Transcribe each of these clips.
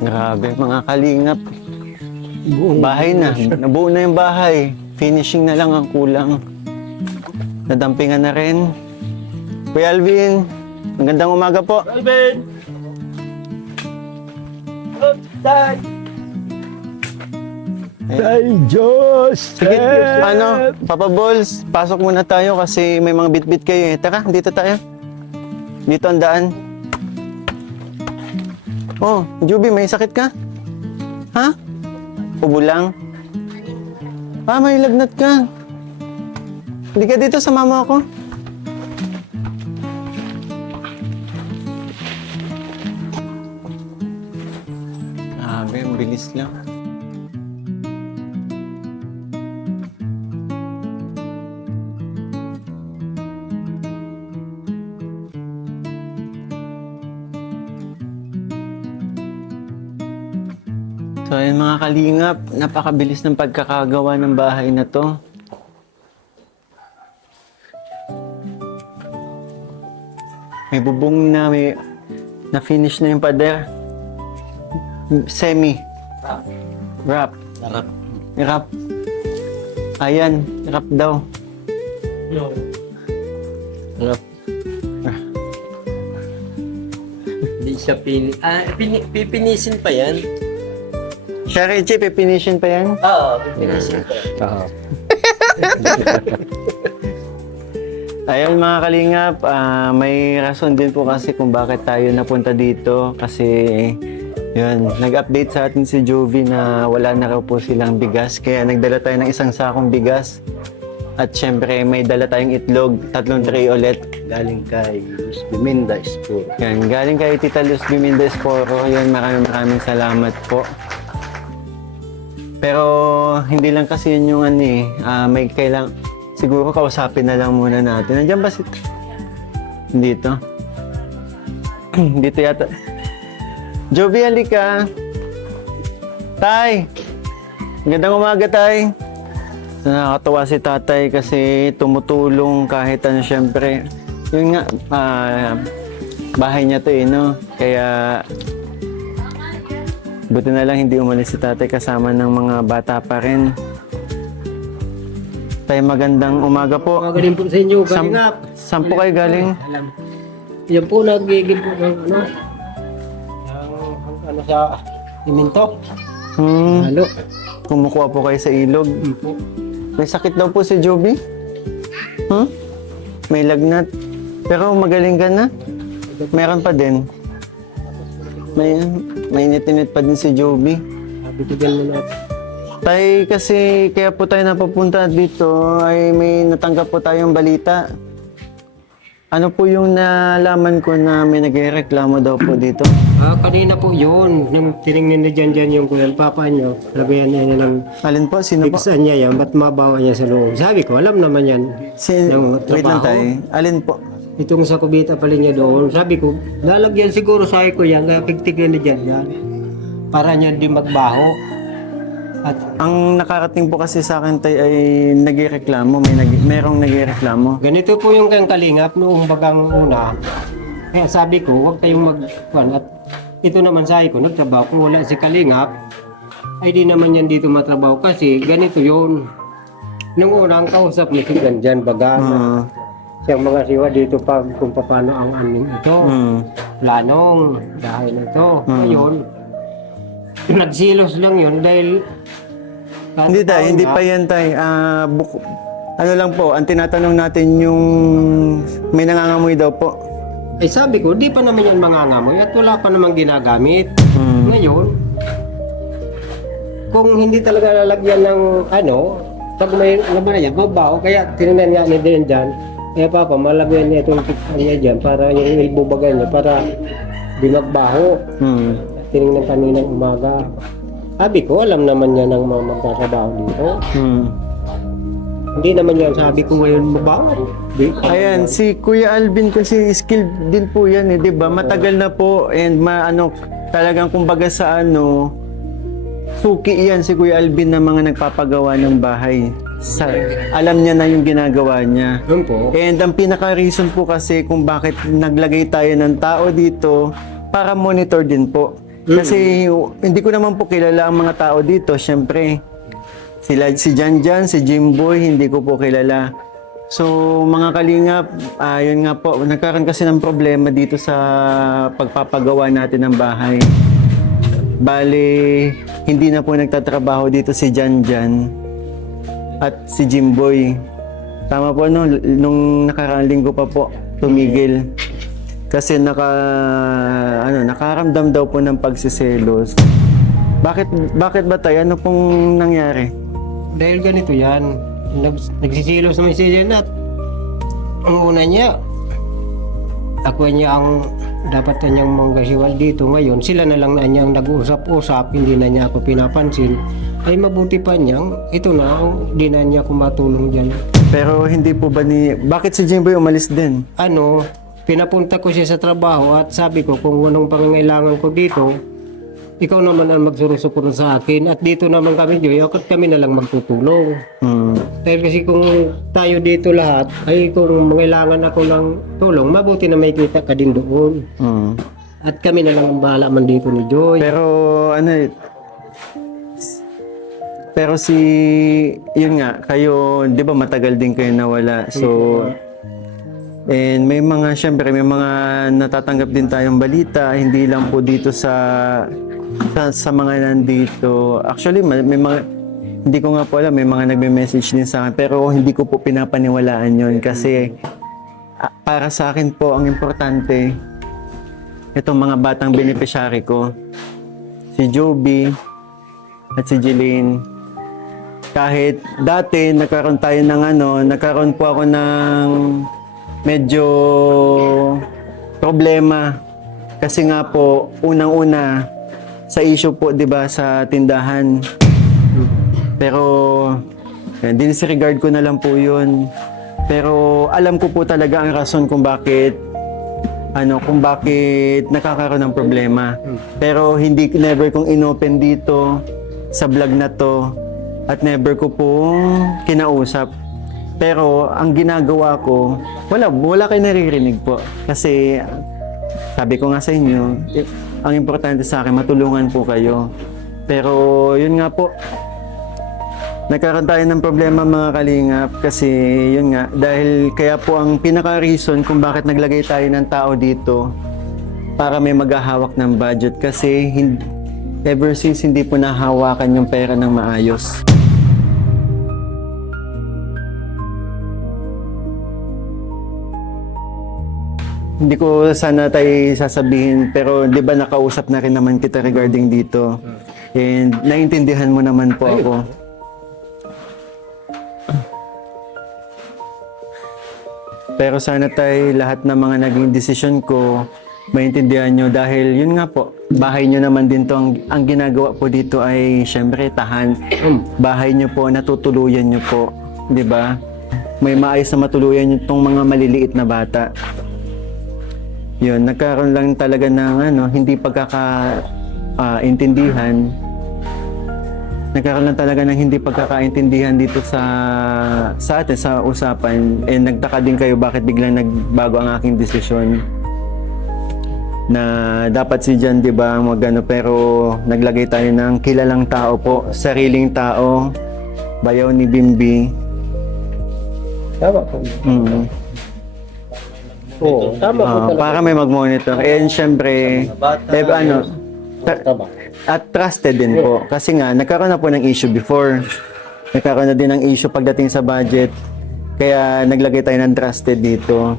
Grabe, mga kalingap. Buong Bahay na. Nabuo na yung bahay. Finishing na lang ang kulang. Nadampingan na rin. Kuya Alvin, magandang umaga po. Alvin! Tay! Tay Diyos! Sige, Papa Balls, pasok muna tayo kasi may mga bit-bit kayo eh. Tara, dito tayo. Dito ang daan. Oh, Juby, may sakit ka? Ha? Ubo lang? Ah, may lagnat ka. Hindi ka dito sa mama ko. Grabe, ang bilis lang. So ayun mga kalingap, napakabilis ng pagkakagawa ng bahay na to. May bubong na, may na-finish na yung pader. Semi. Wrap. Wrap. Ayan, wrap daw. No. Wrap. Hindi siya pipinisin pa yan. Siya, Richie, pipinishin pa yan? Oo, pipinisin pa yan. Oo. Ayun mga kalingap, may rason din po kasi kung bakit tayo napunta dito. Kasi yun, nag-update sa atin si Jovi na wala na raw po silang bigas. Kaya nagdala tayo ng isang sakong bigas. At syempre may dala tayong itlog, 3 tray ulit. Galing kay Luz Biminda Esporo. Yan, galing kay Tita Luz Biminda Esporo. Yun, maraming salamat po. Pero hindi lang kasi yun yung ano eh, may kailang siguro kausapin na lang muna natin. Nandiyan ba si... Dito? Dito yata. Jovi, halika. Tay! Magandang umaga, Tay. Nakakatawa si Tatay kasi tumutulong kahit ano, syempre. Yun nga, bahay niya to eh, no? Kaya... Buti na lang hindi umalis si Tatay kasama ng mga bata pa rin. Tay, magandang umaga po. Mga galing po sa inyo, kalingap. Saan po kayo galing? Alam. Yan po, nagigil po ng ano sa iminto. Halo. Kumukuha po kayo sa ilog. Po. May sakit daw po si Joby? May lagnat. Pero magaling ka na? Meron pa din. May init-init pa din si Joby. Bibigyan mo natin. Tay, kasi kaya po tayo napapunta dito ay may natanggap po tayong balita. Ano po yung nalaman ko na may nagreklamo daw po dito? Kanina po yun, nang tinignan na dyan yung kuya papa nyo, sabihan niya ng Alin po? Sino po? bigsan niya yan, ba't mabawa niya sa loob? Sabi ko, alam naman yan. Wait lang tayo. Alin po? Itong sa kubita pala niya doon, sabi ko, lalagyan siguro sa ko yan, kaya pigtignan na dyan yan. Para niya di magbaho. At Ang nakarating po kasi sa akin tay ay nagreklamo, merong nagreklamo. ganito po yung kayang kalingap noong bagang una. Kaya sabi ko, huwag kayong at ito naman sabi ko, nagtrabaho. Kung wala si kalingap, ay di naman yan dito matrabaho kasi ganito yun. Nung unang kausap niya si Ganjan baga, siyang mga siwa dito pa kung paano ang aning ito. Planong dahil ito. Ngayon, nagsilos lang yun dahil Hindi tayo, hindi pa yan tayo. Ano lang po, ang tinatanong natin yung may nangangamoy daw po. Eh sabi ko, di pa naman yan mangangamoy at wala pa namang ginagamit. Ngayon, kung hindi talaga lalagyan ng pag may laman na yan, mabaho, kaya tinignan nga niya din dyan, papa, malagyan niya itong tikpan niya dyan para yung ilbubagan niya, para di magbaho. Tinignan kaninang umaga. Sabi ko, alam naman niya ng mga magtatrabaho dito. Hindi naman yan sabi ko ngayon mabaho. Ayan, si Kuya Alvin kasi skilled din po yan eh, di ba? Matagal na po and talagang kumbaga sa suki yan si Kuya Alvin na mga nagpapagawa ng bahay. Alam niya na yung ginagawa niya. Yun po. And ang pinaka-reason po kasi kung bakit naglagay tayo ng tao dito para monitor din po. Kasi hindi ko naman po kilala ang mga tao dito, syempre. Si Janjan, si Jimboy, hindi ko po kilala. So, mga kalingap, yun nga po, nagkaroon kasi ng problema dito sa pagpapagawa natin ng bahay. Bale, hindi na po nagtatrabaho dito si Janjan at si Jimboy. Tama po, no? Nung nakaraang linggo pa po, tumigil. Kasi nakaramdam daw po ng pagsiselos. Bakit ba tayo? Ano pong nangyari? Dahil ganito yan, nagsisilos naman siya dyan at ang una niya, ako niya ang dapat na niyang manggasiwal dito ngayon. Sila na lang na niyang nag-usap-usap, hindi na niya ako pinapansin. Ay mabuti pa niyang, ito na, hindi na niya ako matulong dyan. Pero hindi po ba bakit si Jimboy umalis din? Pinapunta ko siya sa trabaho at sabi ko kung anong pangangailangan ko dito, ikaw naman ang magsurusuko sa akin at dito naman kami, Joy, at kami na lang magtutulong. Dahil kasi kung tayo dito lahat, ay kung mangailangan ako ng tulong, mabuti na may kita ka din doon. At kami na lang ang bahala man dito ni Joy. Pero yun nga, kayo, di ba matagal din kayo nawala. So, and may mga natatanggap din tayong balita, hindi lang po dito sa mga nandito. Actually, may mga, hindi ko nga po alam, may mga nagme-message din sa akin, pero hindi ko po pinapaniwalaan yun kasi para sa akin po, ang importante, itong mga batang beneficiary ko, si Joby at si Jeline. Kahit dati nagkaroon po ako ng medyo problema kasi nga po unang-una sa issue po 'di ba sa tindahan. Pero disregard ko na lang po 'yun. Pero alam ko po talaga ang rason kung bakit nakakaroon ng problema. Pero never kong inopen dito sa vlog na to at never ko pong kinausap. Pero ang ginagawa ko, wala kayo naririnig po. Kasi sabi ko nga sa inyo, ang importante sa akin, matulungan po kayo. Pero yun nga po, nagkaroon tayo ng problema mga kalingap kasi yun nga, dahil kaya po ang pinaka-reason kung bakit naglagay tayo ng tao dito para may maghahawak ng budget kasi ever since hindi po nahawakan yung pera ng maayos. Hindi ko sana tayo sasabihin pero 'di ba nakausap na rin naman kita regarding dito. And naintindihan mo naman po ako. Pero sana tayo lahat ng mga naging desisyon ko maintindihan nyo dahil yun nga po, bahay nyo naman din to. Ang ginagawa po dito ay syempre tahan. Bahay nyo po, natutuluyan nyo po. 'Di ba? May maayos na matuluyan nyo itong mga maliliit na bata. Yun, nagkaroon lang talaga ng hindi pagkakaintindihan. Nagkaroon lang talaga ng hindi pagkakaintindihan dito sa atin, sa usapan. And nagtaka din kayo bakit biglang nagbago ang aking desisyon. Na dapat si Jan, di ba, pero naglagay tayo ng kilalang tao po, sariling tao, bayaw ni Bimbi. Tama po. Oo, tama po talaga. Para may mag-monitor. And syempre, at trusted din po. Kasi nga, nagkaroon na po ng issue before. Nagkaroon na din ng issue pagdating sa budget. Kaya naglagay tayo ng trusted dito.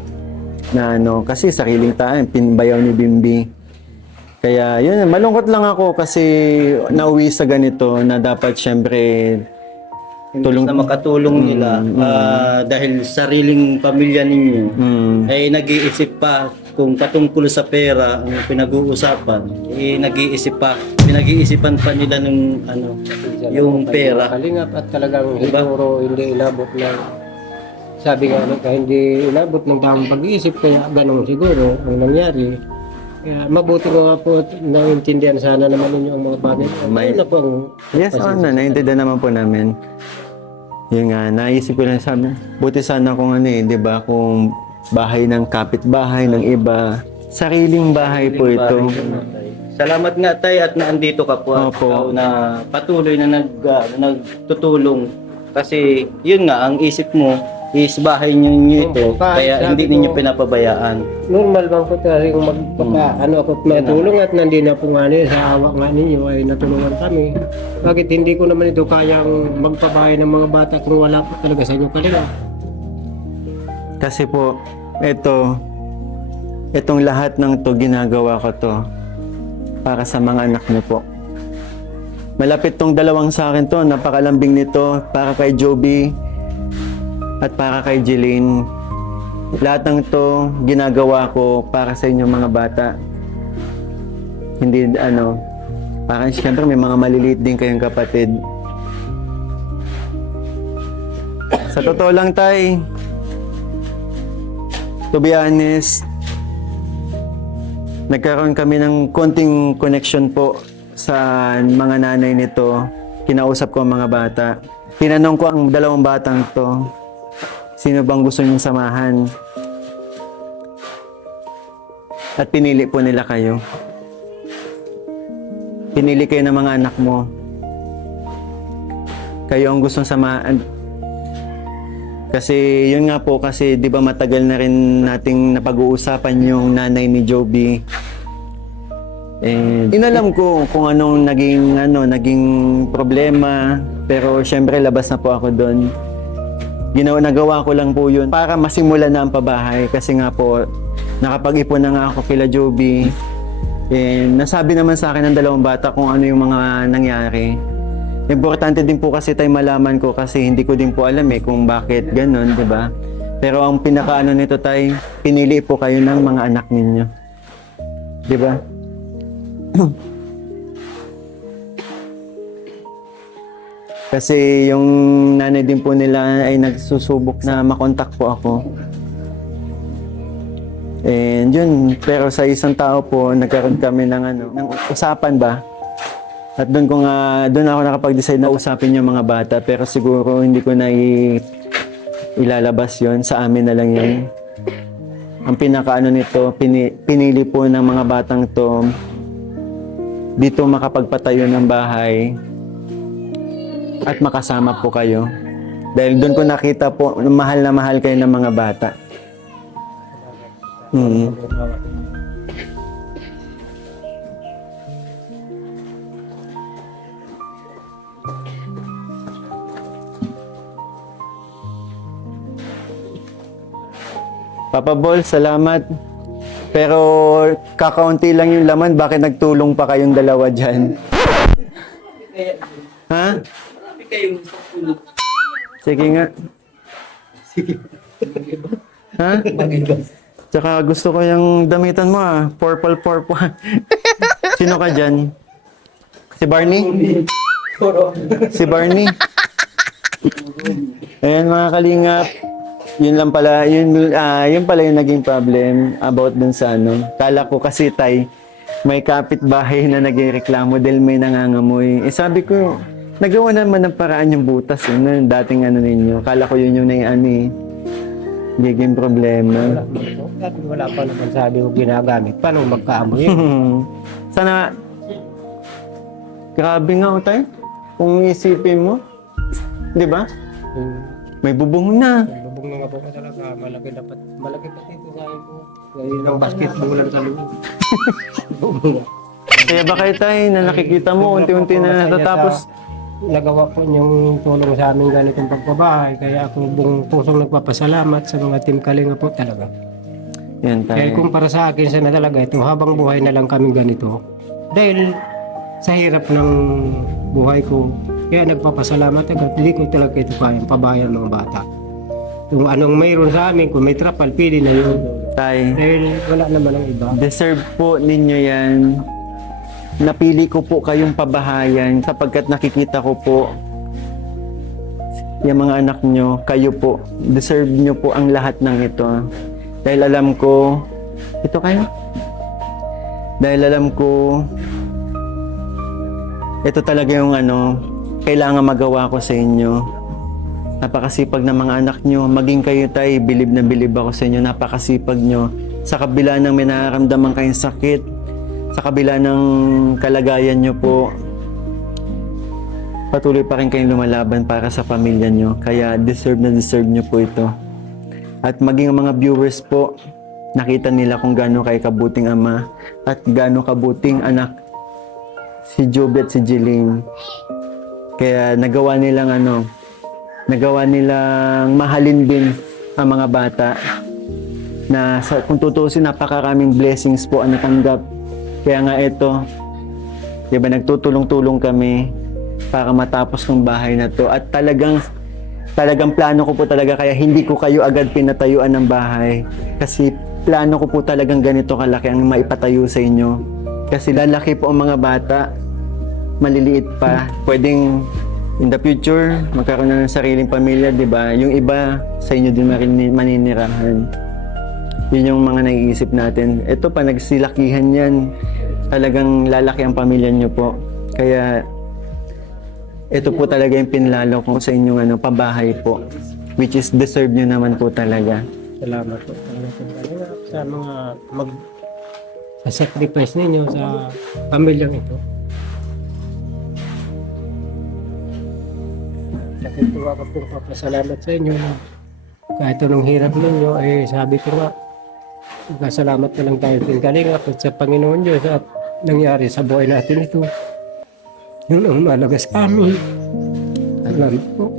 Na kasi sariling tayo, pinbayaw ni Bimbi. Kaya yun, malungkot lang ako kasi nauwi sa ganito na dapat syempre na makatulong nila dahil sariling pamilya ninyo ay nag-iisip pa kung patungkol sa pera ang pinag-uusapan pinag-iisipan pa nila ng yung pera. Kalingap at talagang siguro hindi inabot ng sabi nga hindi inabot ng tamang pag-iisip kaya ganun siguro ang nangyari. Kaya mabuti ko nga po naintindihan sana naman ninyo ang mga bagay. Yes, naintindihan naman po namin. Yun nga, naisip ko lang sabi, buti sana kung di ba, kung bahay ng kapitbahay ng iba, sariling bahay po ito. Salamat nga tay at naandito ka po at Opo. ikaw na patuloy na nagtutulong kasi yun nga ang isip mo is bahay niyo ito Opo, kahit kaya hindi sabi ninyo ko- pinapabayaan. Normal bang po talagang ano ako matulong at nandito na po nga niya sa awa nga ninyo ay natulungan kami. Bakit hindi ko naman ito kayang magpabahay ng mga bata kung wala po talaga sa inyo kanila? Kasi po, itong lahat ng to ginagawa ko to para sa mga anak niyo po. Malapit tong dalawang sa akin to, napakalambing nito para kay Joby at para kay Jeline. Lahat ng to ginagawa ko para sa inyo mga bata. Hindi parang siyempre may mga maliliit din kayong kapatid. Sa totoo lang tay, to be honest, nagkaroon kami ng konting connection po sa mga nanay nito. Kinausap ko ang mga bata. Tinanong ko ang dalawang batang to, sino bang gusto niyong samahan? At pinili po nila kayo. Pinili kayo ng mga anak mo. Kayo ang gustong samahan. Kasi yun nga po, kasi di ba matagal na rin nating napag-uusapan yung nanay ni Joby. And inalam ko kung anong naging problema, pero syempre labas na po ako doon. Nagawa ko lang po yun para masimulan na ang pabahay kasi nga po nakapag-ipon na nga ako kila Joby. And nasabi naman sa akin ng dalawang bata kung ano yung mga nangyari. Importante din po kasi tayo malaman ko kasi hindi ko din po alam kung bakit ganun, di ba? Pero ang pinakaano nito tay, pinili po kayo ng mga anak ninyo. Di ba? Kasi yung nanay din po nila ay nagsusubok na makontak po ako. And yun, pero sa isang tao po, nagkaroon kami ng usapan ba? At doon ako nakapag-decide na usapin yung mga bata, pero siguro hindi ko na ilalabas yon, sa amin na lang yun. Ang pinakaano nito, pinili po ng mga batang to dito makapagpatayo ng bahay at makasama po kayo. Dahil doon ko nakita po, mahal na mahal kayo ng mga bata. Papa Bol, salamat. Pero kakaunti lang yung laman, bakit nagtulong pa kayong dalawa dyan? Ha? Sige nga. Ha? Tsaka gusto ko yung damitan mo Purple. Sino ka dyan? Si Barney? Si Barney? Ayan mga kalingap. Yun lang pala, yun pala yung naging problem about dun sa Kala ko kasi tay, may kapitbahay na nagreklamo dahil may nangangamoy. Sabi ko, nagawa naman ng paraan yung butas yung dating ninyo. Kala ko yun yung naging problema. Wala pa naman sabi ko ginagamit. Paano magkaamoy yun? Sana, grabe nga tay, kung isipin mo, di ba? May bubong na. Lubong na nga po talaga. Malaki pa dito sa akin po. Ngayon ang basketball lang sa loob. Kaya ba kayo tay, na nakikita mo, unti-unti na natatapos? Nagawa po yung tulong sa amin ganitong pagbabahay. Kaya ako buong pusong nagpapasalamat sa mga Team Kalinga po talaga. Yan tay. Dahil kung para sa akin sana talaga ito, habang buhay na lang kami ganito. Dahil sa hirap ng buhay ko, kaya nagpapasalamat agad. Hindi ko talaga ito kayang pabayan mga bata. Kung anong mayroon sa amin, kung may trapal, pili na yun. Tay, Dahil wala naman ang iba. deserve po ninyo yan. Napili ko po kayong pabahayan sapagkat nakikita ko po yung mga anak nyo, kayo po. Deserve nyo po ang lahat ng ito. Dahil alam ko, ito kayo? Dahil alam ko, ito talaga yung kailangan magawa ko sa inyo. Napakasipag ng mga anak nyo. Maging kayo tay, bilib na bilib ako sa inyo. Napakasipag nyo. Sa kabila ng may nararamdaman kayong sakit, sa kabila ng kalagayan nyo po, patuloy pa rin kayong lumalaban para sa pamilya nyo. Kaya deserve nyo po ito. At maging ang mga viewers po, nakita nila kung gaano kayo kabuting ama at gaano kabuting anak si Joby at si Jeline. Kaya nagawa nilang mahalin din ang mga bata na kung tutusin, napakaraming blessings po ang natanggap. Kaya nga ito, di ba, nagtutulong-tulong kami para matapos ng bahay na to. At talagang plano ko po talaga, kaya hindi ko kayo agad pinatayuan ng bahay. Kasi plano ko po talagang ganito kalaki ang maipatayo sa inyo. Kasi lalaki po ang mga bata, maliliit pa. Pwedeng in the future, magkaroon na ng sariling pamilya, di ba? Yung iba sa inyo din maninirahan. Yun yung mga naiisip natin. Ito pa, nagsilakihan yan. Talagang lalaki ang pamilya nyo po. Kaya ito po talaga yung pinlalo ko sa inyong pabahay po. Which is deserve nyo naman po talaga. Salamat po. Salamat po talaga sa mga sa sacrifice ninyo sa pamilyang ito. Nakutuwa ko po papasalamat sa inyo. Kahit anong hirap ninyo, sabi ko nga, magkasalamat na lang tayo Kalingap at sa Panginoon Diyos at nangyari sa buhay natin ito. Yun ang malagas kami. Salamat po.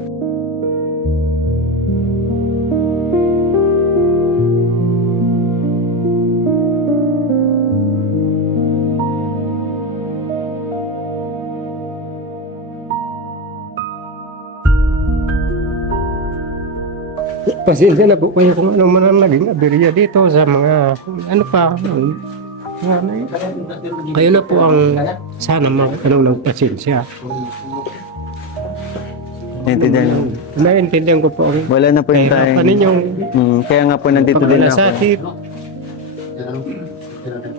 Pasensya na po kayo kung ano man ang naging aberya dito sa mga kayo na po ang sana ng pasensya. Naiintindihan ko po ang Wala na po yung time. kahirapan ninyong Kaya nga po nandito din ako. pagmalasakit.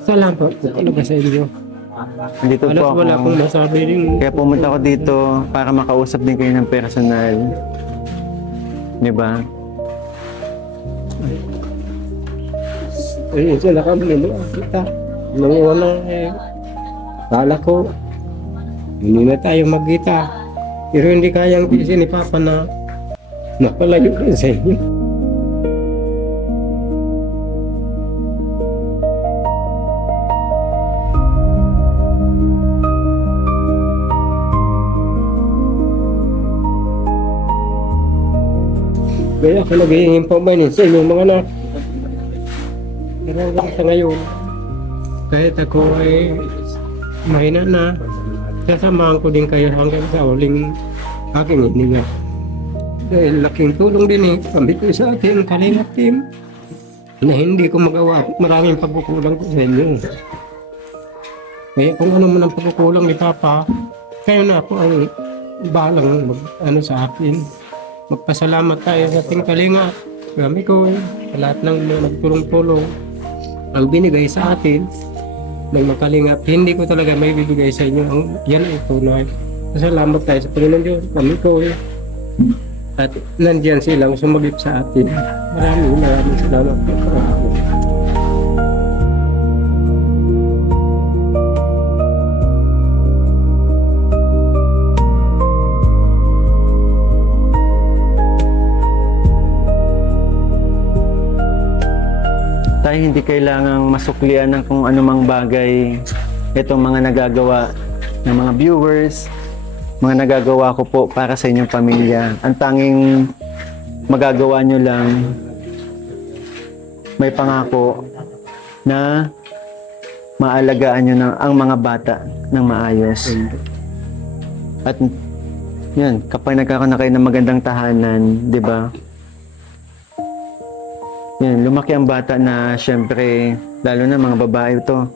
Salamat po talaga sa inyo. Nandito po ako. Wala akong masabi rin. Kaya pumunta ako dito para makausap din kayo ng personal. Di ba? Sila kami kita. Nung una kala ko hindi na tayo magkita. Pero hindi kayang tiisin ni Papa na napalayo rin sa inyo. Kaya ako nag-iingin pa ba sa inyong mga anak. Pero sa ngayon, kahit ako ay mahina na, sasamahan ko din kayo hanggang sa uling aking hininga. Dahil laking tulong din kami ko sa ating Kalingap team na hindi ko magawa. Maraming pagkukulang ko sa inyo. Kaya kung ano man ang pagkukulang ni Papa, kayo na po ang balang sa akin. Magpasalamat tayo sa ating Kalingap. Kami ko sa lahat ng nagtulong-tulong ang binigay sa atin ng Kalingap. Hindi ko talaga may bibigay sa inyo. Yan ay tunay. Salamat tayo sa Panginoon Diyos. Kami ko at nandiyan silang sumagip sa atin. Maraming salamat po. Tayo hindi kailangang masuklian ng kung anumang bagay itong mga nagagawa ng mga viewers, mga nagagawa ko po para sa inyong pamilya. Ang tanging magagawa nyo lang, may pangako na maalagaan nyo ang mga bata ng maayos. At yan, kapag nagkakaroon na kayo ng magandang tahanan, di ba? Yan, lumaki ang bata na syempre, lalo na mga babae ito,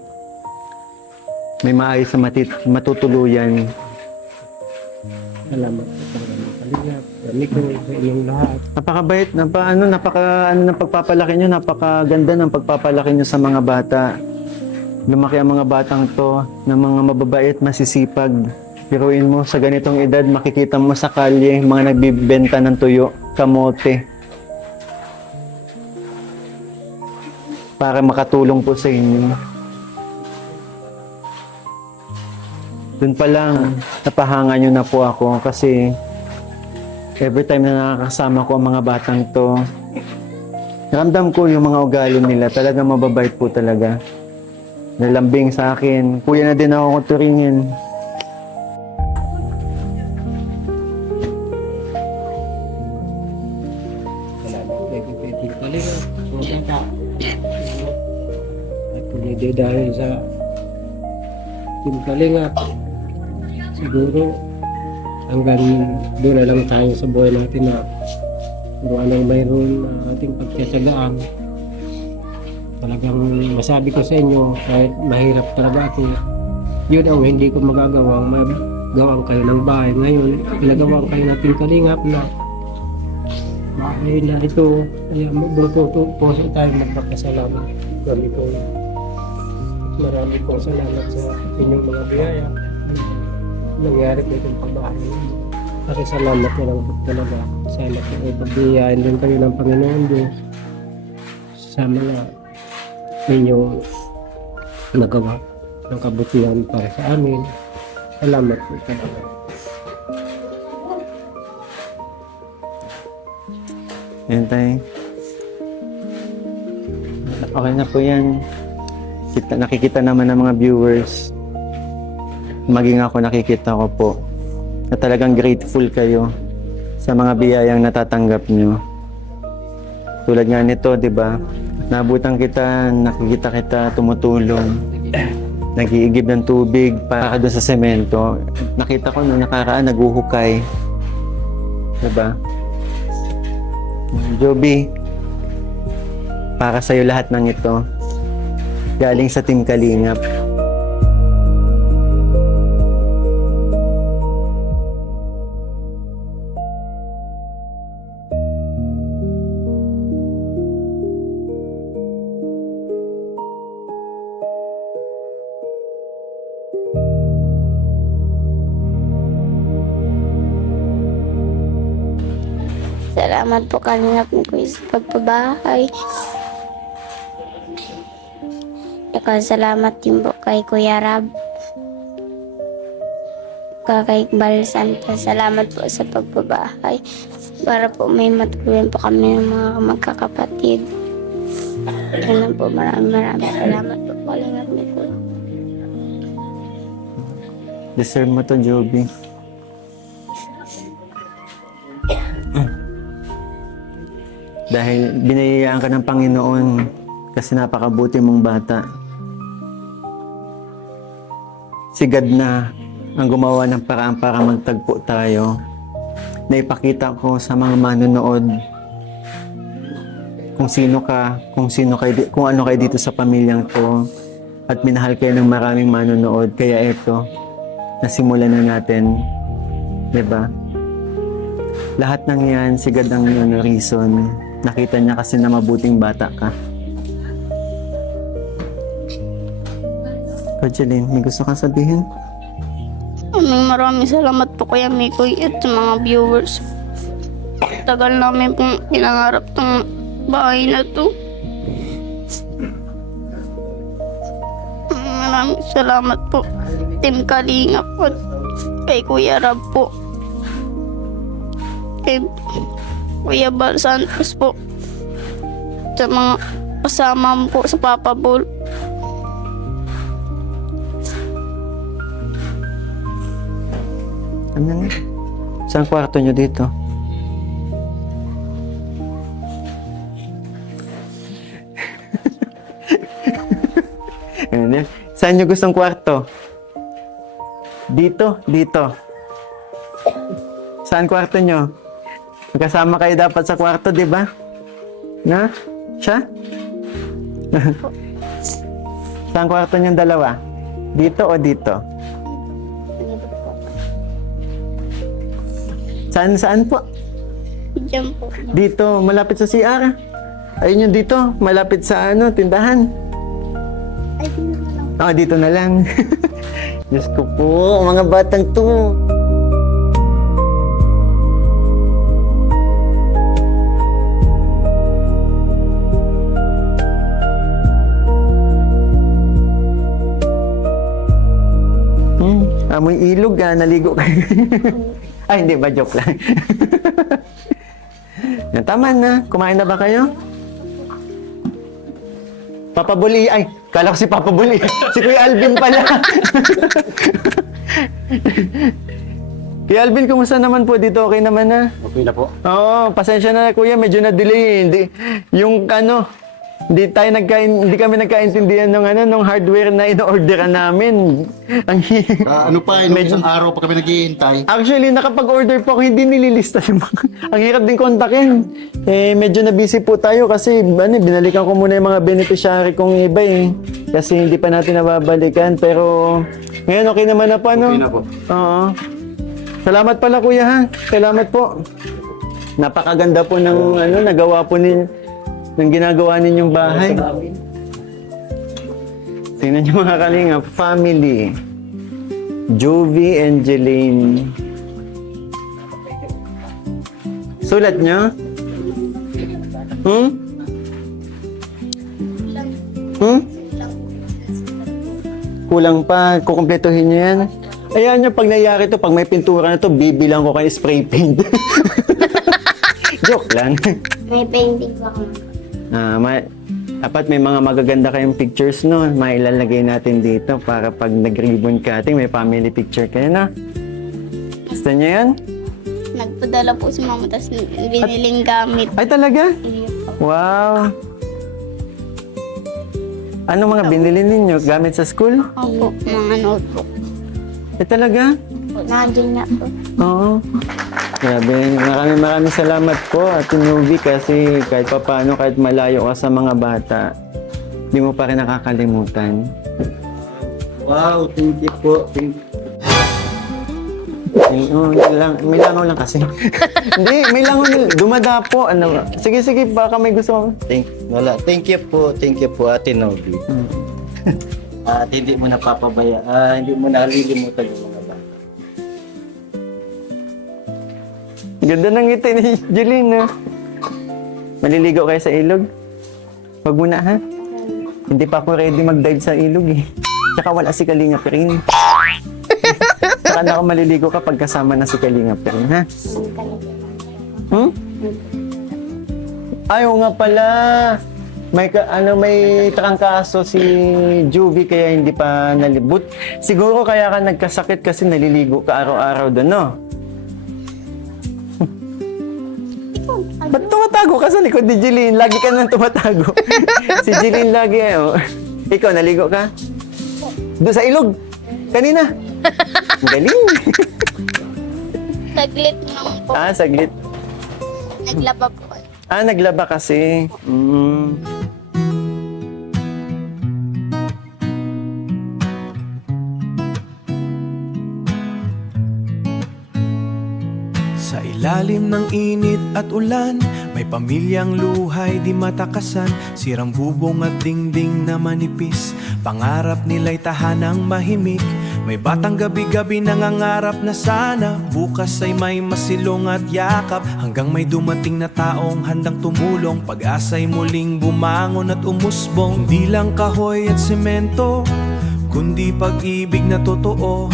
may maayos na matutuluyan. Salamat po sa Kalingap. Kami ko sa inyong lahat. Napakabait, ng pagpapalaki nyo, napakaganda ng pagpapalaki nyo sa mga bata. Lumaki ang mga batang to ng mga mababait, masisipag. Piruin mo, sa ganitong edad, makikita mo sa kalye, mga nagbibenta ng tuyo, kamote. Para makatulong po sa inyo. Doon pa lang, napahanga nyo na po ako kasi every time na nakakasama ko ang mga batang to, ramdam ko yung mga ugali nila. Talaga mababait po talaga. Nalambing sa akin. Kuya na din ako turingin. At kung hindi dahil sa Team Kalingap, siguro hanggang doon na lang tayo sa buhay natin na kung anong mayroon na ating pagtsatsagaan. Talagang masabi ko sa inyo, kahit mahirap talaga ako, yun ang hindi ko magagawang magawang kayo ng bahay. Ngayon, ginagawang kayo natin Kalingap na bahay na ito. Kaya magbuto po sa tayo magpapasalamat. Marami pong salamat sa inyong mga biyaya. Nangyari po itong pagbahay. Kasi salamat na lang po talaga. Sana po pagbiyayain din kayo ng Panginoon Diyos sa mga inyong nagawa ng kabutihan para sa amin. Salamat po talaga. Yan tayo. Okay na po yan. Nakikita naman ng mga viewers. Maging ako nakikita ko po na talagang grateful kayo sa mga biyayang natatanggap nyo. Tulad nga nito, di ba? Nabutan kita, nakikita kita, tumutulong. Nag-iigib ng tubig para doon sa semento. Nakita ko nung nakaraan, naguhukay. Di ba? Joby, para sa'yo lahat ng ito. Galing sa Team Kalingap. Salamat po Kalingap ni Kuya sa pagpabahay. Salamat din po kay Kuya Rab. Kay Iqbal Santa. Salamat po sa pagpabahay. Para po may matulungan po kami ng mga magkakapatid. Yan po, maraming salamat po Kalingap ni Kuya. Deserve mo to, Joby. Dahil binayayaan ka ng Panginoon kasi napakabuti mong bata. Si God na ang gumawa ng paraan para magtagpo tayo. Naipakita ko sa mga manonood kung sino ka, kung ano kayo dito sa pamilyang to, at minahal kayo ng maraming manonood. Kaya eto, nasimulan na natin. 'Di ba? Lahat ng yan, si God ang reason. Nakita niya kasi na mabuting bata ka. Jeline, may gusto kang sabihin? Maraming salamat po Kuya Mikoy at sa mga viewers. Tagal namin pong pinangarap tong bahay na to. Maraming salamat po Team Kalingap at kay Kuya Rab po. Kay Kuya Bal Santos po. Sa mga kasama po sa Papa Ball. Ano na? Saan kwarto nyo dito? Ano? Saan nyo gustong kwarto? Dito? Dito. Saan kwarto nyo? Magkasama kayo dapat sa kwarto, di ba? Na? Siya? Saan kwarto nyo dalawa? Dito o dito? Saan po? Diyan po. Dito, malapit sa CR. Ayun yung dito, malapit sa tindahan. Ay, dito na lang. Oh, dito na lang. Diyos ko po, mga batang to. Amoy ilog, naligo kayo. Ay, hindi ba? Joke lang. Yan, tama na. Kumain na ba kayo? Papa Bully. Ay, kala ko si Papa Bully. Si Kuya Alvin pala. Kuya Alvin, kumusta naman po dito? Okay naman na? Okay na po. Oo, pasensya na kuya, medyo na-delay. Hindi, yung hindi kami nagkaintindihan ng hardware na ino-orderan namin. Ang Ano pa, isang araw pa kami naghihintay. Actually, nakapag-order po ako, hindi nililista yung mga... Ang hirap din kontakin. Medyo na-busy po tayo kasi binalikan ko muna yung mga beneficiary kong iba Kasi hindi pa natin nababalikan. Pero ngayon okay naman na po, ano? Okay na po. Oo. Salamat pala kuya ha. Salamat po. Napakaganda po ng nagawa po ng ginagawa ninyong bahay. Tingnan niyo mga kalinga, family. Jovi and Jelane. Sulat niyo? Kulang pa. Kukumpletuhin niyo yan. Ayan nyo, pag nangyari to, pag may pintura na to, bibilang ko kayo spray paint. Joke lang. May painting pa ako. Dapat may mga magaganda kayong pictures, no? Mailalagay natin dito para pag nag-ribbon cutting, may family picture kayo, na. Gusto niyo yan? Nagpadala po si mama, tapos biniling gamit. Ay, talaga? Wow! Ano mga binili ninyo? Gamit sa school? Opo, mga notebook. Ay, talaga? Nandiyan niya po. Oo. Grabe, maraming salamat po Ate Nubi kasi kahit papaano, kahit malayo ka sa mga bata, di mo pa rin nakakalimutan. Wow, thank you po. Thank you. May langaw lang kasi. Hindi, may langaw lang. Dumadapo. Sige, baka may gusto ko. Thank you po Ate Novi. At hindi mo hindi mo nalilimutan yung mga bata. Ganda ng ngiti ni Jeline. Maliligo kayo sa ilog? Wag muna ha. Hindi pa ako ready mag-dive sa ilog Tsaka wala si Kalinga Pirin. Saka na ako maliligo kapag kasama na si Kalinga Pirin, ha? Ayaw nga pala. May trangkaso si Juvie kaya hindi pa nalibot. Siguro kaya ka nagkasakit kasi naliligo ka araw-araw doon, no? Ba't tumatago ka sa likod ni Jeline? Lagi ka nang tumatago. Si Jeline lagi, Ikaw, naligo ka? Doon sa ilog? Kanina? Ang galing. Saglit lang po. Saglit. Naglaba po. Naglaba kasi. Sa ilalim ng init at ulan, may pamilyang luhay di matakasan. Sirang bubong at dingding na manipis, pangarap nila'y tahanang mahimik. May batang gabi-gabi nangangarap na sana bukas ay may masilong at yakap. Hanggang may dumating na taong handang tumulong, pag-asa'y muling bumangon at umusbong. Hindi lang kahoy at semento, kundi pag-ibig na totoo.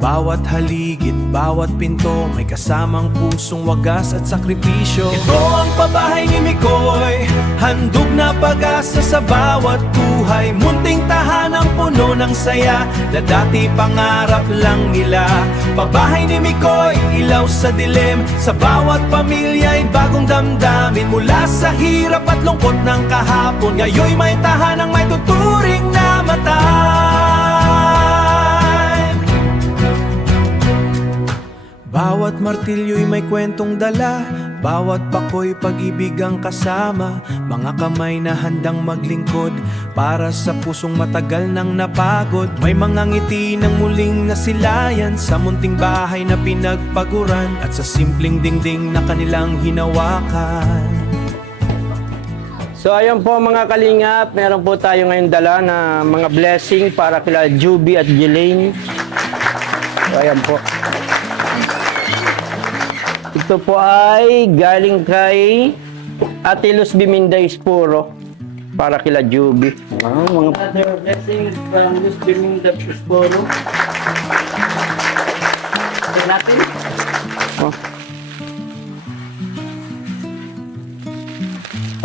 Bawat haligid, bawat pinto, may kasamang pusong wagas at sakripisyo. Ito ang pabahay ni Mikoy, handog na pag-asa sa bawat buhay. Munting tahanang puno ng saya, na dati pangarap lang nila. Pabahay ni Mikoy, ilaw sa dilim, sa bawat pamilya'y bagong damdamin. Mula sa hirap at lungkot ng kahapon, ngayon'y may tahanang may tuturing na mata. Bawat martilyo'y may kwentong dala, bawat pako'y pag-ibig ang kasama. Mga kamay na handang maglingkod para sa pusong matagal nang napagod. May mga ngiti ng muling nasilayan sa munting bahay na pinagpaguran, at sa simpleng dingding na kanilang hinawakan. So ayun po mga kalingap, meron po tayo ngayon dala na mga blessing para kila Juby at Jelane. So ayan po. Ito po ay galing kay Ate Luz Biminda Espuro para kila Juby. Wow, mga Other blessings from Luz Biminda Espuro. natin. Oh.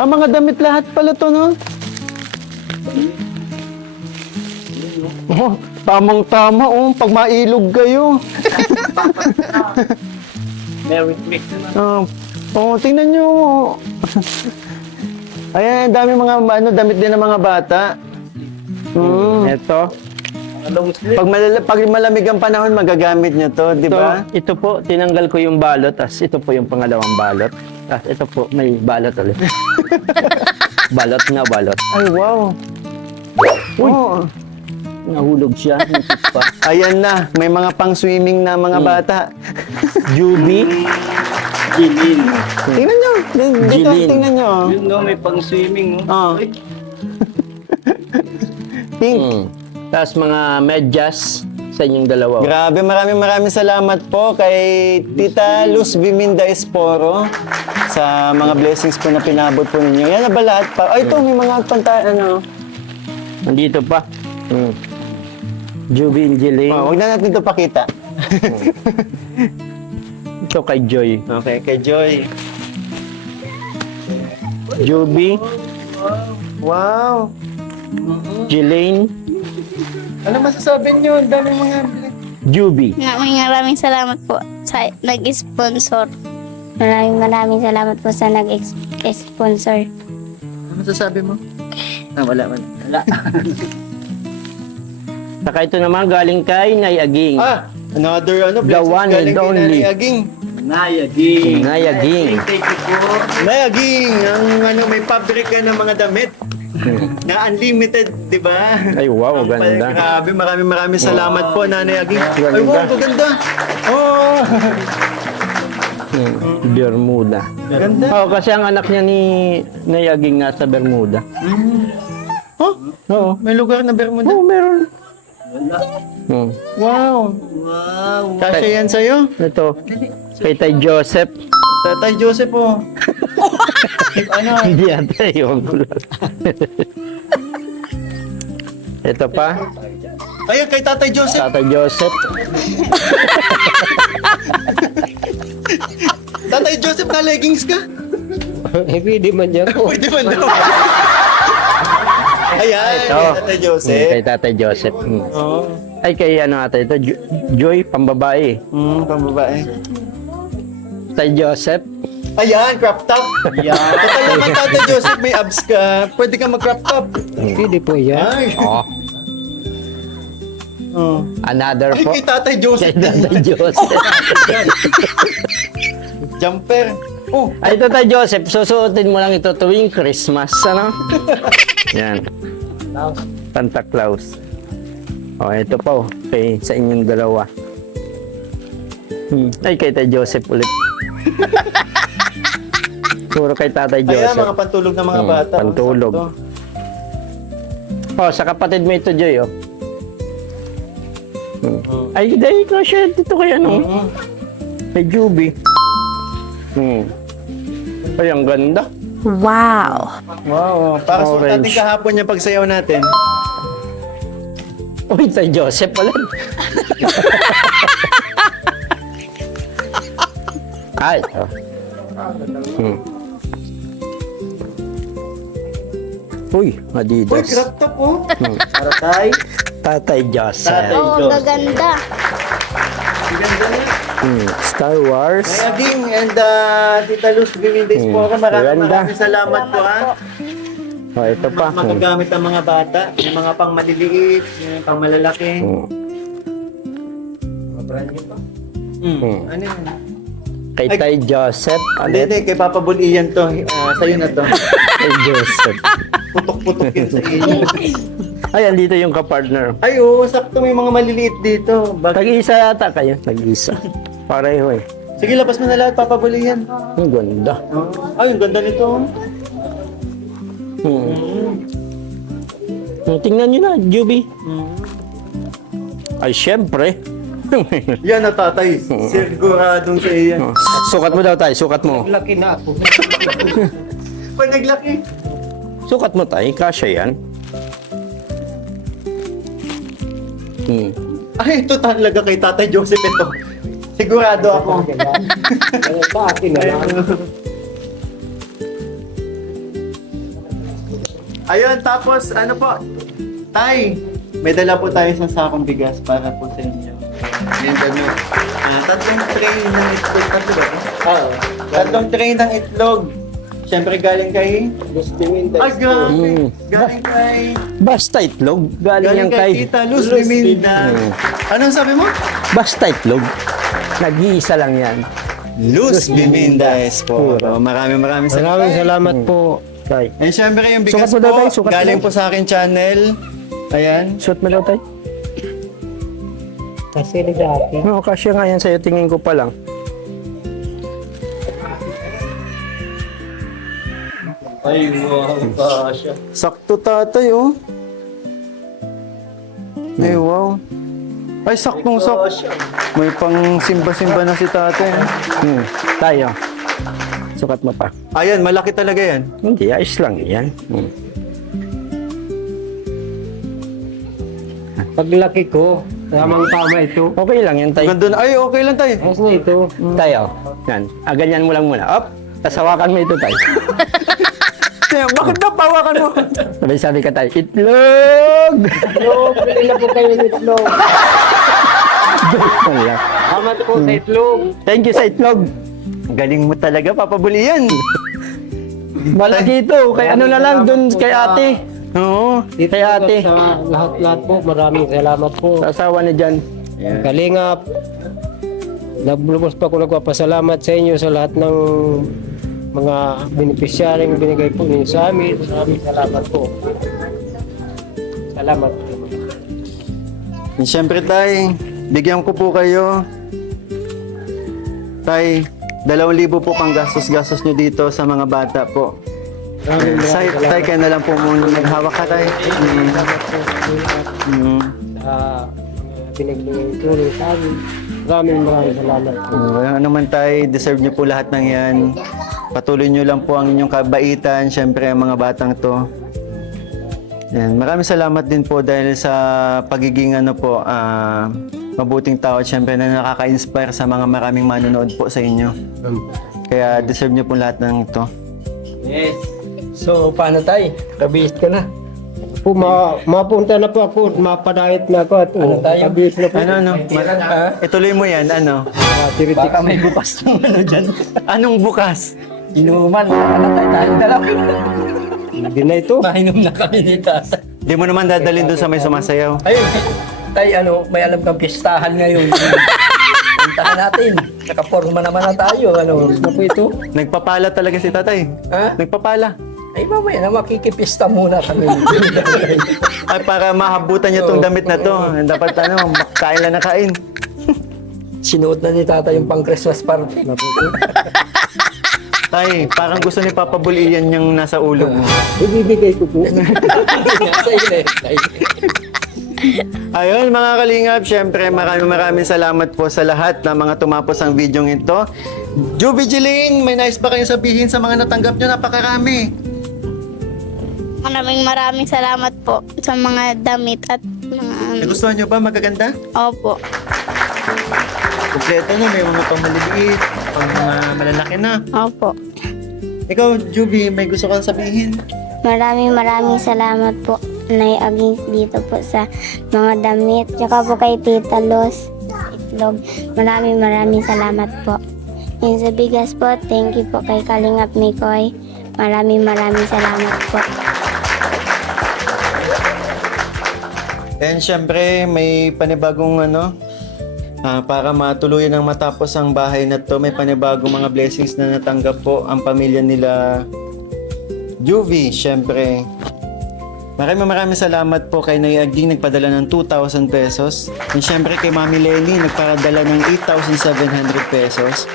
Mga damit lahat pala to, no? Oh, tamang-tama, oh. Pag mailog kayo. Merry Christmas. Tingnan nyo. Ayan, dami mga damit din ng mga bata. Ito. Pag malamig ang panahon, magagamit nyo to, di ba? Ito po, tinanggal ko yung balot, tas ito po yung pangalawang balot. Tas ito po, may balot ulit. balot nga, balot. Ay, wow. Uy. Nahulog siya. nipis pa. Ayan na, may mga pang-swimming na mga bata. Juby. Jilin. Tingnan nyo. Dito, Jilin. tingnan nyo. Yun no, may pang-swimming. Oh. Ay, Pink. Tapos mga medyas sa inyong dalawa. Grabe, maraming salamat po kay Tita Luz Biminda Esporo sa mga blessings po na pinabot po ninyo. Yan na ba lahat pa? Ay, ito, may mga ano. Nandito pa. Juby and Jilin. Huwag na natin ito pakita. Ito kay Joy. Okay, kay Joy. Juby, Wow. Jilin, Ano masasabi nyo? Ang dami mga... Juby. Maraming salamat po sa nag-sponsor. Maraming salamat po sa nag-sponsor. Ano masasabi mo? Wala. Saka ito naman galing kay Nay Aging. Another The blessings one galing and kay only. Nanay Aging. Nayaging. Nay Aging. Thank you po. Nanay Aging, may pabrika ka ng mga damit. Na unlimited, di ba? Ay, wow, ganda. Grabe, maraming salamat po, Nanay Aging. Ay, Ganda. wow, maganda. Oh, Bermuda. ganda. Oo, kasi ang anak niya ni Nay Aging nasa Bermuda. Oh, Oo. may lugar na Bermuda. Oo, meron. Wow. Wow. Kasya yan sa'yo? Ito, kay Tay Joseph. Tatay Joseph, oh. Ano? Hindi ata, iwan ko lang. Ito pa, Ayun, kay Tatay Joseph. Tatay Joseph. Tatay Joseph, na leggings ka? Pwede man yan po. Pwede man daw. Ayan, Ito. kay Tatay Joseph. Kay Tatay Joseph. Oo. Ay, kay ano ata ito, Joy, pambabae. Pambabae. Tay Joseph. Ayan, crop top. Ayan. Total naman, Tatay Joseph, may abs ka. Pwede ka mag-crop top. Pwede po yan. Ay. Oh, Oh. another Ay, po. kay Tatay Joseph. Kay Tatay Joseph. Jumper. Oh, Ay, ito Tay Joseph, susuotin mo lang ito tuwing Christmas, ano? Yan. Santa Claus. Oh, ito po, kay sa inyong dalawa. Ay, kay Tay Joseph ulit. Puro kay Tatay ayan, Joseph. mga pantulog ng mga bata. Pantulog. Oh, sa kapatid mo ito, Joy, oh. Ay, dahil ko siya dito kay ano? Kay Juby. Ay, ang ganda. Wow! Wow, para sa Orange. natin kahapon yung pagsayaw natin. Uy, Tay Joseph pala. Ay, ito. Uy, Uy, Adidas. crop top, oh. Para tayo. Tatay Joseph. Oo, gaganda. Ganda na. Star Wars. Nay Aging and Tita Luz Bimindes po ako. Ganda. Maraming salamat po, ha. Oh, ito pa. Magagamit ang mga bata. Yung mga pang maliliit, yung pang malalaki. Ano yun? Kay Tay Joseph. Hindi, kay Papa Bulian to. Sa'yo na to. Tay Joseph. Putok-putok yun sa inyo. Ay, andito yung kapartner. Ay, oo, sakto may mga maliliit dito. Tag-isa yata kayo. Tag-isa. Pareho eh. Sige, labas mo na lahat, Papa Bulian. Ang ganda. Ay, ang ganda nito. Tingnan nyo na, Juby. Ay, syempre. Yan na, tatay. Siguradong sa iyan. Sukat mo daw tayo, sukat mo. Laki na ako. Pag naglaki. Sukat mo tayo, kasya yan. Ay, ito talaga kay Tatay Joseph ito. Sigurado ako. Sa akin na lang. Ayun, tapos ano po? Tay, may dala po tayo sa sakong bigas para po sa inyo. Yan, ganun. Tatlong tray ng itlog. Tatlo ba? Oo. Tatlong tray ng itlog. Siyempre galing kay... Gusto mo Ay, grabe. Galing kay... Basta itlog. Galing yan kay kay... Tita Luz Liminda. Anong sabi mo? Basta itlog. Nag-iisa lang yan. Luz Liminda Esporo. Maraming Salamat po. Tay. And syempre yung bigas Sukat mo daw, po, tay, sukat mo galing daw. po sa akin channel. Ayan. Suot mo daw, tay. Kasi dati. Oo, kasya nga yan sa'yo. Tingin ko pa lang. Ay, wow, kasya. Sakto tatay, oh. Ay, wow. Ay, saktong sakto. May pang simba-simba na si tatay. Tayo. Sukat mo pa. Ayan, malaki talaga yan. Hindi, ayos lang yan. Paglaki ko, tamang-tama ito. Okay lang yan, tay. Ganda na. Ay, okay lang tayo. Ayos na ito. Tayo. Yan. Ganyan mo lang muna. Up. Tapos hawakan mo ito, tay. Bakit napawakan mo? Sabi ka, tay. Itlog! Itlog, bili na po kayo ng itlog. Wala. Salamat po sa itlog. Thank you sa itlog. Galing mo talaga, Papa Bulian. Malaki ito. Kay ano na lang, dun kay ate. Oo. Dito Kay ate. sa lahat-lahat po, maraming salamat po. Sa asawa ni Jan. Kalingap, naglubos pa ako nagpapasalamat sa inyo sa lahat ng mga benepisyaring binigay po ninyo sa amin. Maraming salamat po. Salamat po. And syempre, tay, bigyan ko po kayo. Tay, 2,000 po pang gastos nyo dito sa mga bata po. Maraming Tay, tay, kaya na lang po muna naghawak ka, tay. salamat po Mm. sa pinagbigay tulong sa amin. Maraming salamat po. Ano naman tay, deserve nyo po lahat ng yan. Patuloy nyo lang po ang inyong kabaitan, syempre ang mga batang to. Yan. Maraming salamat din po dahil sa pagiging mabuting tao at syempre na nakaka-inspire sa mga maraming manonood po sa inyo. Kaya deserve nyo po lahat ng ito. Yes. So, paano, tay? Kabihis ka na. Po, mapunta na po ako, mapadayat na ako at kabis na po. Ituloy mo yan, ano? Baka may bukas ng ano dyan. Anong bukas? Inuman, makalatay tayo dalawa. Hindi na ito. Mainom na kami ni tatay. Di mo naman dadalhin doon sa may sumasayaw. Ayun, tay, may alam kang pistahan ngayon. Puntahan natin. Nakaporma naman na tayo. Ano po ito? Nagpapala talaga si tatay. Ha? Nagpapala. Ay, mamaya na makikipista muna kami. Ay, para mahabutan niya tong damit na to. Dapat kain lang na kain. Sinuot na ni tata yung pang Christmas party. Tay, parang gusto ni Papa Bulian yung nasa ulo mo. Ibibigay ko po. Nasa ile. Ayun mga kalingap, syempre maraming salamat po sa lahat ng mga tumapos ang video ito. Juby Jeline, may nais ba kayong sabihin sa mga natanggap nyo? Napakarami. Maraming salamat po sa mga damit at mga... Nagustuhan nyo ba? Magaganda? Opo. Kompleto na, may mga pang maliliit, pang mga malalaki na. Opo. Ikaw, Juby, may gusto kang sabihin? Maraming salamat po Nay Aging dito po sa mga damit. Tsaka po kay Tita Luz Itlog. Maraming salamat po. Yung sa bigas po, thank you po kay Kalingap Mikoy. Maraming salamat po. And syempre, may panibagong para matuluyan ng matapos ang bahay na to, may panibagong mga blessings na natanggap po ang pamilya nila Juvie. Syempre, maraming salamat po kay Nay Aging, nagpadala ng 2,000 pesos. And syempre kay Mami Lenny, nagpadala ng 8,700 pesos.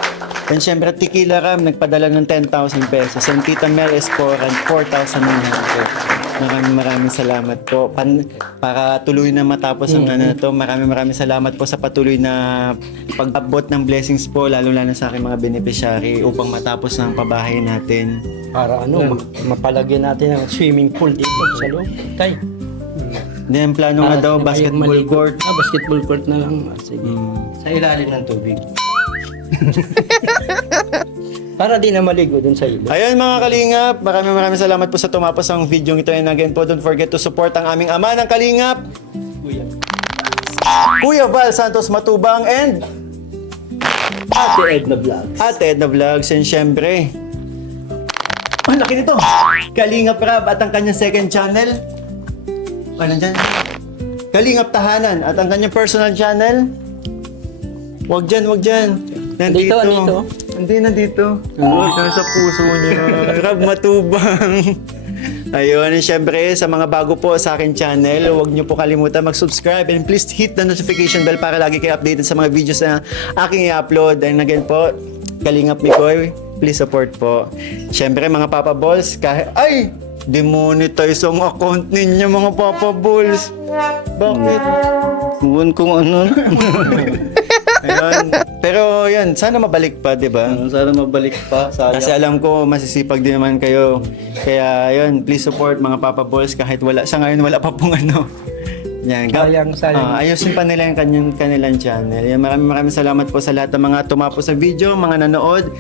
And syempre Tequila Ram, nagpadala ng 10,000 pesos. And Tita Mel Escoran, 4,900. Maraming salamat po. Para tuloy na matapos ang to. Maraming salamat po sa patuloy na pag-abot ng blessings po, lalo sa aking mga beneficiary upang matapos ng pabahay natin. Para mapalagyan natin ang swimming pool dito sa loob. Tay. Then plano nga daw basketball court. Basketball court na lang. Sige. Sa ilalim ng tubig. Para di na maligo dun sa ilog. Ayun mga Kalingap, maraming salamat po sa tumapos ang video ito. And again po, don't forget to support ang aming ama ng Kalingap, Kuya Val Santos Matubang and Ate Edna Vlog. Ate Edna Vlogs. And syempre, ang laki nito, Kalingap Rab at ang kanyang second channel. Nandyan? Kalingap Tahanan at ang kanyang personal channel. Wag dyan. Nandito. Nandito. Hindi, nandito. Nasa puso niya. Rab Matubang. Ayun, and syempre sa mga bago po sa akin channel, huwag niyo po kalimutan mag-subscribe and please hit the notification bell para lagi kayo updated sa mga videos na aking i-upload. And again po, Kalingap Mikoy, please support po. Syempre mga Papa Balls, kahit... Ay! Demonetize ang account ninyo mga Papa Balls. Bakit? Huwag kung ano. Ayun. Pero yan, sana mabalik pa, di ba? Sana mabalik pa. Kasi alam ko, masisipag din naman kayo. Kaya yun, please support mga Papa Balls kahit wala. Sa ngayon, wala pa pong ano. Yan. Sayang. Ayusin pa nila yung kanilang channel. Yan, maraming salamat po sa lahat ng mga tumapos sa video, mga nanood,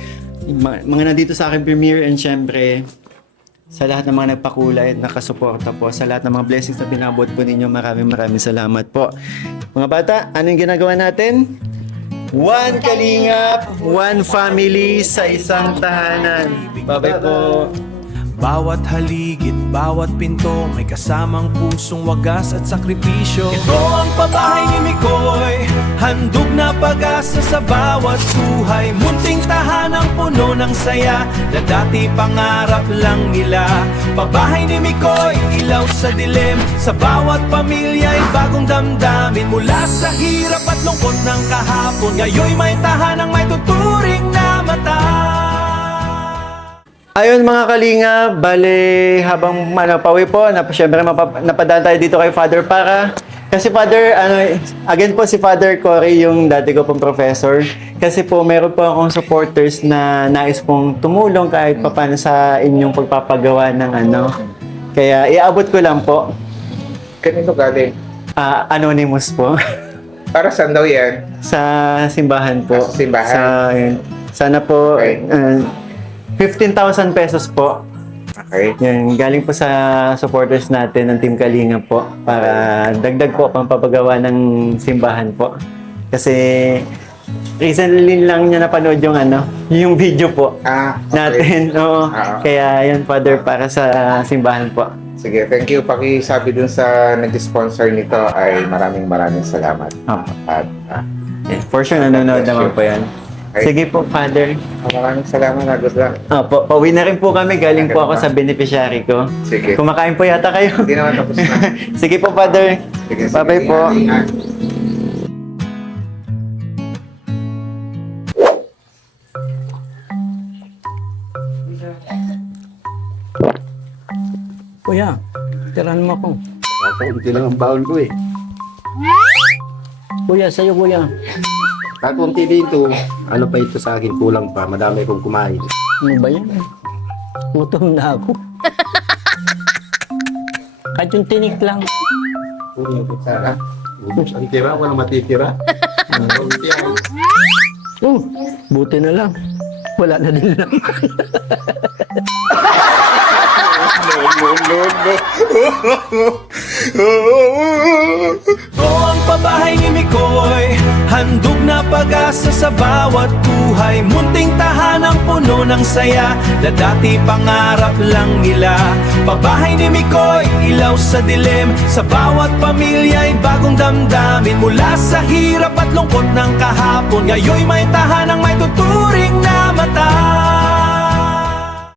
mga nandito sa aking premiere, and syempre, sa lahat ng mga nagpakulay at nakasuporta po, sa lahat ng mga blessings na pinabot po ninyo, maraming salamat po. Mga bata, anong ginagawa natin? One Kalingap, one family sa isang tahanan. Bye-bye po. Bawat haligid, bawat pinto, may kasamang pusong wagas at sakripisyo. Ito ang pabahay ni Mikoy, handog na pag-asa sa bawat buhay. Munting tahanang puno ng saya, na dati pangarap lang nila. Pabahay ni Mikoy, ilaw sa dilim, sa bawat pamilya'y bagong damdamin. Mula sa hirap at lungkot ng kahapon, ngayon may tahanang may tuturing na mata. Ayun mga Kalinga, bale habang pauwi po, syempre napadaan tayo dito kay Father para. Kasi Father, again po si Father Cory yung dati ko pong professor. Kasi po meron po akong supporters na nais pong tumulong kahit papaano sa inyong pagpapagawa ng Kaya iabot ko lang po. Kanino galing? Anonymous po. Para saan daw yan? Sa simbahan po. Sa simbahan? Sana po, Okay. 15,000 pesos po. Okay. Yan, galing po sa supporters natin ng Team Kalinga po para dagdag po pampapagawa ng simbahan po. Kasi recently lang niya napanood yung video po Okay. natin. Oo. Kaya yan, Father, para sa simbahan po. Sige, thank you. Pakisabi dun sa nag-sponsor nito ay maraming salamat. Opo. At For sure, nanonood naman po yan. Okay. Sige po, Father. maraming salamat. Good luck. Pauwi na rin po kami. Galing po ako sa beneficiary ko. Sige. Kumakain po yata kayo. Hindi naman tapos na. Sige po, Father. Sige, Bye-bye po. Ingat. Kuya, tirahan mo ako. Kakaunti lang ang baon ko eh. Kuya, sa'yo kuya. Kakaunti dito. Ano pa ito sa akin? Kulang pa. Madami kong kumain. Ano ba yan? Gutom na ako. Kahit yung tinik lang. Kulang ko sana. Ubus ang tira. Walang matitira. Buti na lang. Wala na din lang. Ito ang pabahay ni Mikoy, handog na pag-asa sa bawat buhay. Munting tahanang puno ng saya, na dati pangarap lang nila. Pabahay ni Mikoy, ilaw sa dilim, sa bawat pamilya'y bagong damdamin. Mula sa hirap at lungkot ng kahapon, ngayon may tahanang may tuturing na mata.